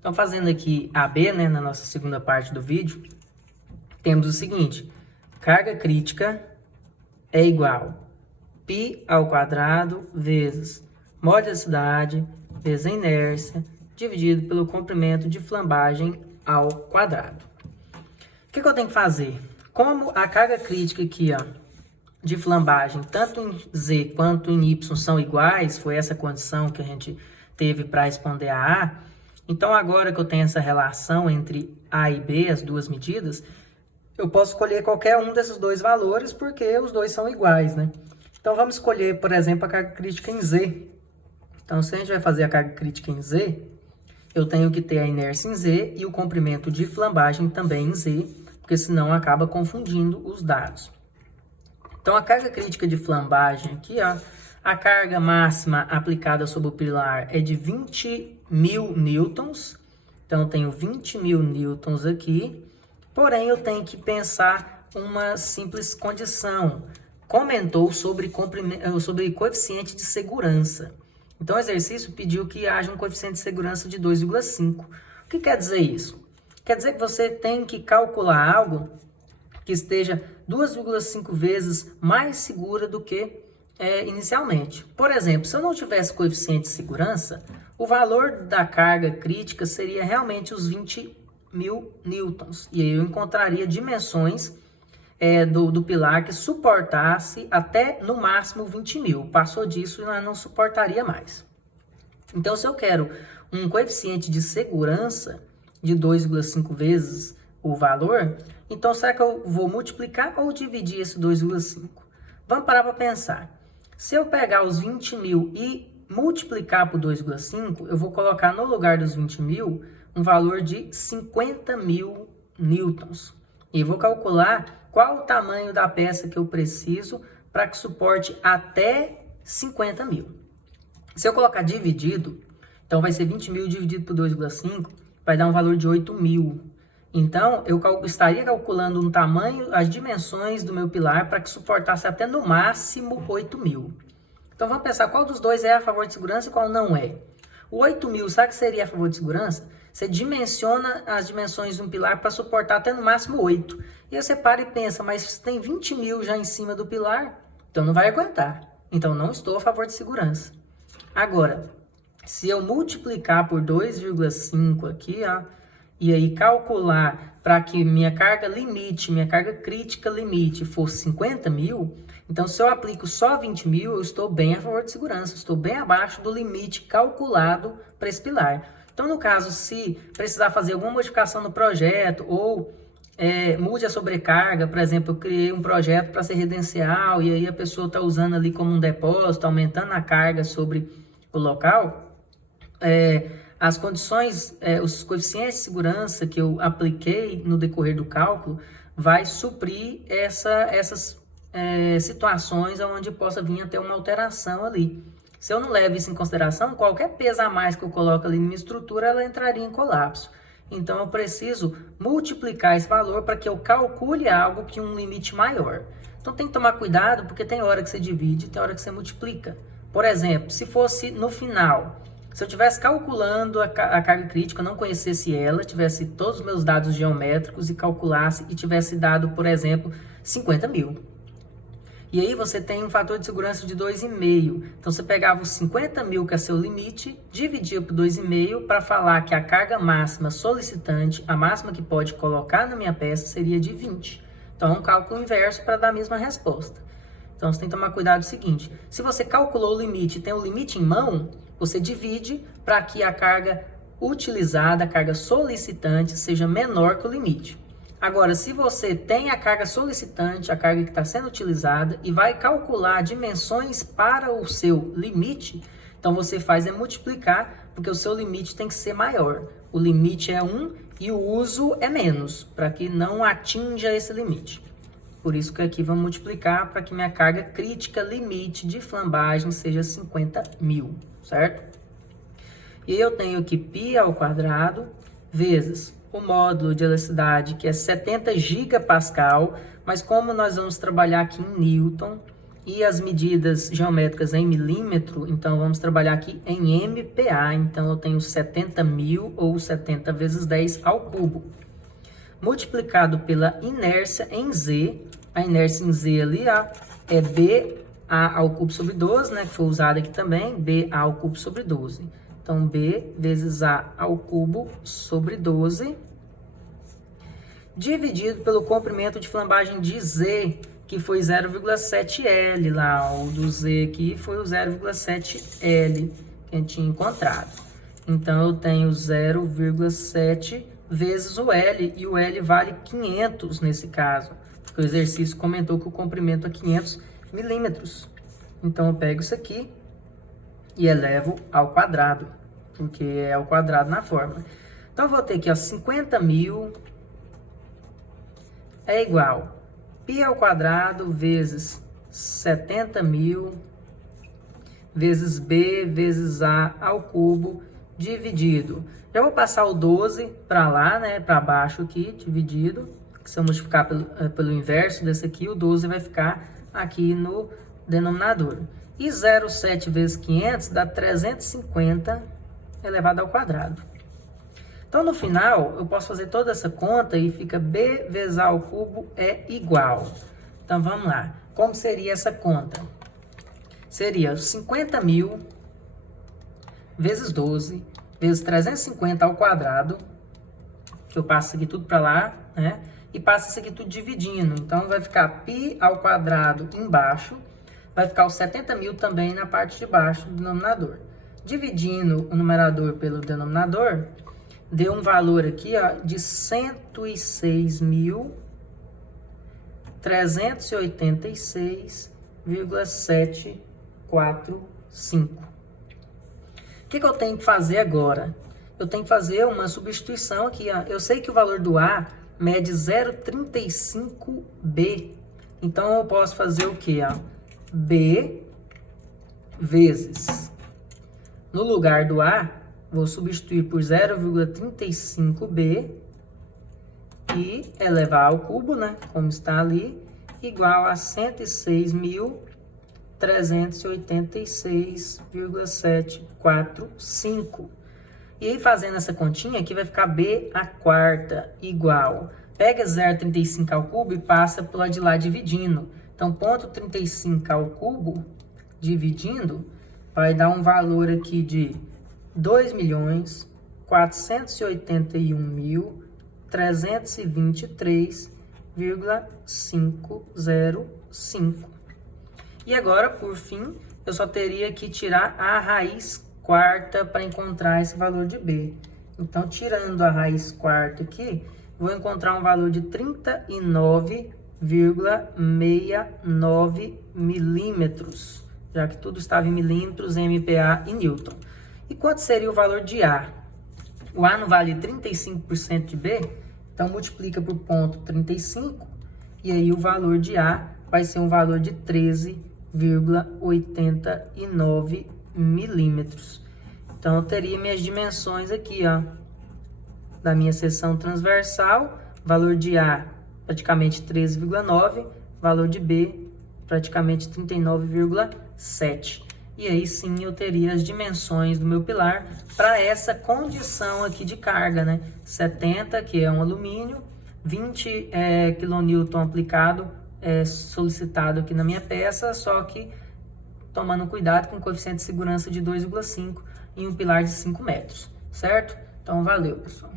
Então, fazendo aqui AB, né, na nossa segunda parte do vídeo, temos o seguinte: carga crítica é igual π ao quadrado vezes modicidade vezes a inércia dividido pelo comprimento de flambagem ao quadrado. O que eu tenho que fazer? Como a carga crítica aqui, ó, de flambagem, tanto em Z quanto em Y são iguais, foi essa condição que a gente teve para responder a A, então agora que eu tenho essa relação entre A e B, as duas medidas, eu posso escolher qualquer um desses dois valores, porque os dois são iguais, né? Então vamos escolher, por exemplo, a carga crítica em Z. Então se a gente vai fazer a carga crítica em Z, eu tenho que ter a inércia em Z e o comprimento de flambagem também em Z, porque senão acaba confundindo os dados. Então, a carga crítica de flambagem aqui, ó, a carga máxima aplicada sobre o pilar é de 20.000 newtons. Então, eu tenho 20.000 newtons aqui. Porém, eu tenho que pensar uma simples condição. Comentou sobre coeficiente de segurança. Então, o exercício pediu que haja um coeficiente de segurança de 2,5. O que quer dizer isso? Quer dizer que você tem que calcular algo que esteja 2,5 vezes mais segura do que inicialmente. Por exemplo, se eu não tivesse coeficiente de segurança, o valor da carga crítica seria realmente os 20.000 newtons. E aí eu encontraria dimensões do pilar que suportasse até no máximo 20.000. Passou disso, eu não suportaria mais. Então, se eu quero um coeficiente de segurança de 2,5 vezes o valor, então será que eu vou multiplicar ou dividir esse 2,5? Vamos parar para pensar. Se eu pegar os 20.000 e multiplicar por 2,5, eu vou colocar no lugar dos 20.000 um valor de 50.000 newtons. E vou calcular qual o tamanho da peça que eu preciso para que suporte até 50.000. Se eu colocar dividido, então vai ser 20.000 dividido por 2,5, vai dar um valor de 8.000. Então, eu estaria calculando um tamanho, as dimensões do meu pilar para que suportasse até no máximo 8.000. Então, vamos pensar qual dos dois é a favor de segurança e qual não é. O 8.000, sabe o que seria a favor de segurança? Você dimensiona as dimensões de um pilar para suportar até no máximo 8. E você para e pensa, mas tem 20.000 já em cima do pilar, então não vai aguentar. Então, não estou a favor de segurança. Agora, se eu multiplicar por 2,5 aqui, ó, e aí calcular para que minha carga limite, minha carga crítica limite fosse 50.000, então se eu aplico só 20.000, eu estou bem a favor de segurança, estou bem abaixo do limite calculado para esse pilar. Então, no caso, se precisar fazer alguma modificação no projeto ou mude a sobrecarga, por exemplo, eu criei um projeto para ser residencial e aí a pessoa está usando ali como um depósito, aumentando a carga sobre o local, as condições, os coeficientes de segurança que eu apliquei no decorrer do cálculo vai suprir essas situações onde possa vir a ter uma alteração ali. Se eu não levo isso em consideração, qualquer peso a mais que eu coloco ali na minha estrutura, ela entraria em colapso. Então, eu preciso multiplicar esse valor para que eu calcule algo que um limite maior. Então, tem que tomar cuidado, porque tem hora que você divide, tem hora que você multiplica. Por exemplo, se fosse no final, se eu estivesse calculando a carga crítica, não conhecesse ela, tivesse todos os meus dados geométricos e calculasse e tivesse dado, por exemplo, 50.000. E aí você tem um fator de segurança de 2,5. Então, você pegava os 50.000, que é seu limite, dividia por 2,5 para falar que a carga máxima solicitante, a máxima que pode colocar na minha peça, seria de 20. Então, é um cálculo inverso para dar a mesma resposta. Então, você tem que tomar cuidado o seguinte: se você calculou o limite e tem o limite em mão, você divide para que a carga utilizada, a carga solicitante, seja menor que o limite. Agora, se você tem a carga solicitante, a carga que está sendo utilizada, e vai calcular dimensões para o seu limite, então você faz multiplicar, porque o seu limite tem que ser maior. O limite é 1 e o uso é menos, para que não atinja esse limite. Por isso que aqui vamos multiplicar para que minha carga crítica limite de flambagem seja 50.000, certo? E eu tenho aqui π ao quadrado vezes o módulo de elasticidade, que é 70 gigapascal, mas como nós vamos trabalhar aqui em Newton, e as medidas geométricas em milímetro, então vamos trabalhar aqui em MPa. Então eu tenho 70.000 ou 70 vezes 10 ao cubo, multiplicado pela inércia em Z. A inércia em Z ali, ó, é BA ao cubo sobre 12, né, que foi usado aqui também, BA ao cubo sobre 12. Então, B vezes A ao cubo sobre 12, dividido pelo comprimento de flambagem de Z, que foi 0,7 L lá. O do Z aqui foi o 0,7 L que a gente tinha encontrado. Então, eu tenho 0,7 vezes o L, e o L vale 500 nesse caso, porque o exercício comentou que o comprimento é 500 milímetros. Então, eu pego isso aqui e elevo ao quadrado, porque é ao quadrado na fórmula. Então, eu vou ter aqui, ó, 50.000 é igual π ao quadrado vezes 70.000 vezes B vezes A ao cubo, dividido. Já vou passar o 12 para lá, né, para baixo aqui, dividido. Se eu multiplicar pelo inverso desse aqui, o 12 vai ficar aqui no denominador. E 0,7 vezes 500 dá 350 elevado ao quadrado. Então, no final, eu posso fazer toda essa conta e fica B vezes A ao cubo é igual. Então, vamos lá. Como seria essa conta? Seria 50.000 vezes 12 vezes 350 ao quadrado, que eu passo isso aqui tudo para lá, né? E passo isso aqui tudo dividindo. Então, vai ficar π ao quadrado embaixo, vai ficar os 70.000 também na parte de baixo do denominador. Dividindo o numerador pelo denominador, deu um valor aqui, ó, de 106.386,745. O que eu tenho que fazer agora? Eu tenho que fazer uma substituição aqui, ó. Eu sei que o valor do A mede 0,35B. Então, eu posso fazer o quê? Ó? B vezes, no lugar do A, vou substituir por 0,35B e elevar ao cubo, né? Como está ali, igual a 106.386,745. E aí, fazendo essa continha aqui, vai ficar B à quarta igual. Pega 0,35 ao cubo e passa para o lado de lá dividindo. Então, 0,35 ao cubo dividindo vai dar um valor aqui de 2.481.323,505. E agora, por fim, eu só teria que tirar a raiz quarta para encontrar esse valor de B. Então, tirando a raiz quarta aqui, vou encontrar um valor de 39,69 milímetros, já que tudo estava em milímetros, MPa e Newton. E quanto seria o valor de A? O A não vale 35% de B, então multiplica por 0,35, e aí o valor de A vai ser um valor de 13,89 milímetros. Então, eu teria minhas dimensões aqui, ó, da minha seção transversal, valor de A praticamente 13,9, valor de B praticamente 39,7. E aí sim eu teria as dimensões do meu pilar para essa condição aqui de carga, né? 70, que é um alumínio, 20 kN aplicado, solicitado aqui na minha peça, só que tomando cuidado com o coeficiente de segurança de 2,5 em um pilar de 5 metros, certo? Então, valeu, pessoal.